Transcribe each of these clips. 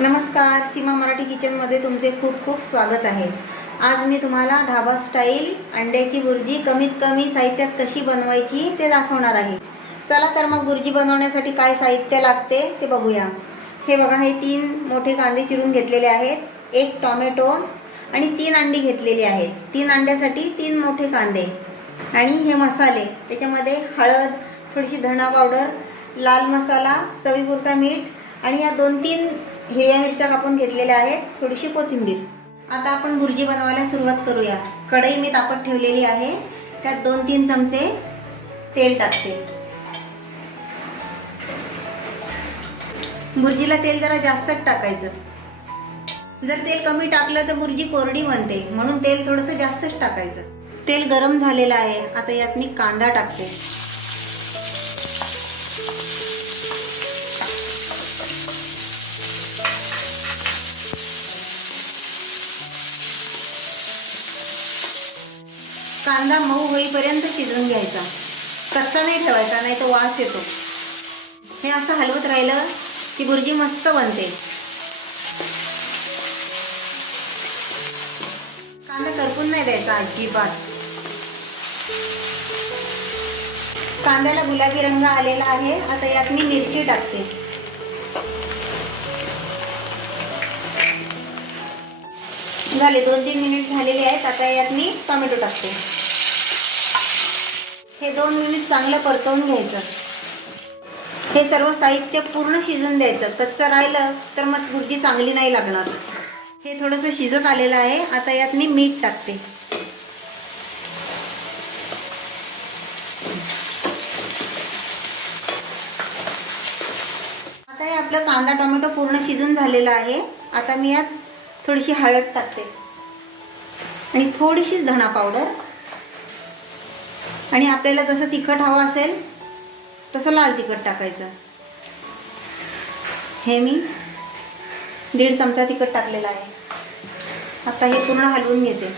नमस्कार, सीमा मराठी किचनमध्ये तुमचे खूप खूप स्वागत आहे। आज मी तुम्हाला ढाबा स्टाईल अंड्याची भुर्जी कमीत कमी साहित्यात कशी बनवायची ते दाखवणार आहे। चला तर मग भुर्जी बनवण्यासाठी काय साहित्य लागते ते बघूया। हे बघा, हे 3 मोठे कांदे चिरून घेतलेले आहेत, 1 टोमॅटो आणि 3 अंडी घेतलेली आहेत। 3 अंड्यासाठी 3 मोठे कांदे आणि हे मसाले, त्याच्यामध्ये हळद, थोडीशी धना पावडर, लाल मसाला, चवीपुरता मीठ आणि या 2-3 हिरव्या मिरच्या कापून घेतलेल्या आहेत, थोडीशी कोथिंबीर। आता आपण भुर्जी बनवायला सुरुवात करूया। कढई मी तापत ठेवलेली आहे, त्यात 2-3 चमचे तेल टाकते। भुर्जीला तेल जरा जास्तच टाकायचं। जर तेल कमी टाकलं तर भुर्जी कोरडी बनते, म्हणून तेल थोडंसं जास्तच टाकायचं। तेल गरम झालेलं आहे, आता यात मी कांदा टाकते। कांदा मऊ होईपर्यंत शिजवून घ्यायचा, कच्चा नाही ठेवायचा, नाही तो वास येतो। हे असं हलवत राहिलं की भुर्जी मस्त बनते। कांदा करपून नाही द्यायचा अजिबात। कांद्याला गुलाबी रंग आलेला आहे, आता यात मी मिरची टाकते। झाले 2-3 मिनिट झालेले आहेत, आता यात मी टोमॅटो टाकते। हे 2 मिनिट चांगलं परतवून घ्यायचं। हे सर्व साहित्य पूर्ण शिजून द्यायचं, कच्चं राहिलं तर मग भुर्जी चांगली नाही लागणार। हे थोडंसं शिजत आलेलं आहे, आता यात मी मीठ टाकते। आता हे आपलं कांदा टोमॅटो पूर्ण शिजून झालेलं आहे, आता मी यात थोडीशी हळद टाकते आणि थोडीशी धना पावडर आणि आपल्याला जसं तिखट हवं असेल तसं लाल तिखट टाकायचं। हे मी 1.5 चमचा तिखट टाकलेलं आहे। आता हे पूर्ण हलवून घेते।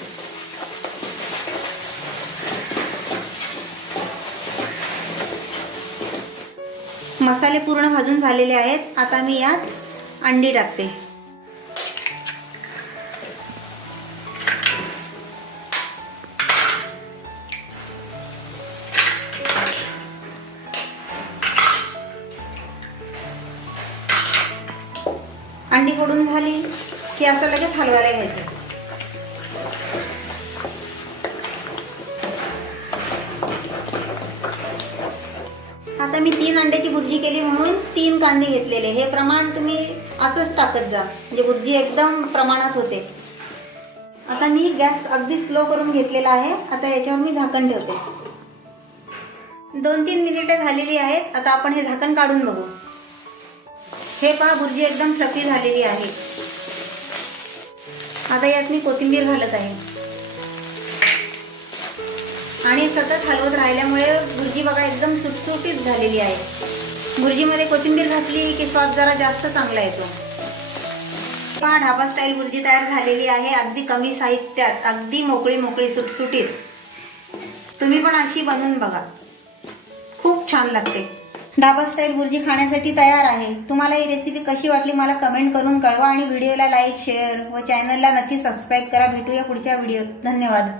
मसाले पूर्ण भाजून झालेले आहेत, आता मी यात अंडी टाकते। अंडी फोडून झाली की असं लगेच हलवायला घ्यायचं। आता मी 3 अंड्याची भुर्जी केली म्हणून 3 कांदे घेतलेले। हे प्रमाण तुम्ही असंच टाकत जा, म्हणजे भुर्जी एकदम प्रमाणात होते। आता मी गॅस अगदी स्लो करून घेतलेला आहे, आता याच्यावर मी झाकण ठेवते। 2-3 मिनिटे झालेली आहेत, आता आपण हे झाकण काढून बघू। हे पहा, भुर्जी एकदम फ्लफी झालेली आहे। आता यात मी कोथिंबीर घालत आहे आणि सतत हलवत राहिल्यामुळे भुर्जी बघा एकदम सुटसुटीत झालेली आहे। भुर्जीमध्ये कोथिंबीर घातली की स्वाद जरा जास्त चांगला येतो। पहा, ढाबा स्टाईल भुर्जी तयार झालेली आहे, अगदी कमी साहित्यात, अगदी मोकळी मोकळी सुटसुटीत। तुम्ही पण अशी बनवून बघा, खूप छान लागते। ढाबा स्टाईल भुर्जी खाण्यासाठी तयार आहे। तुम्हाला ही रेसिपी कशी वाटली मला कमेंट करून कळवा आणि व्हिडिओला लाईक, शेअर व चॅनलला नक्की सबस्क्राईब करा। भेटूया पुढच्या व्हिडिओत। धन्यवाद।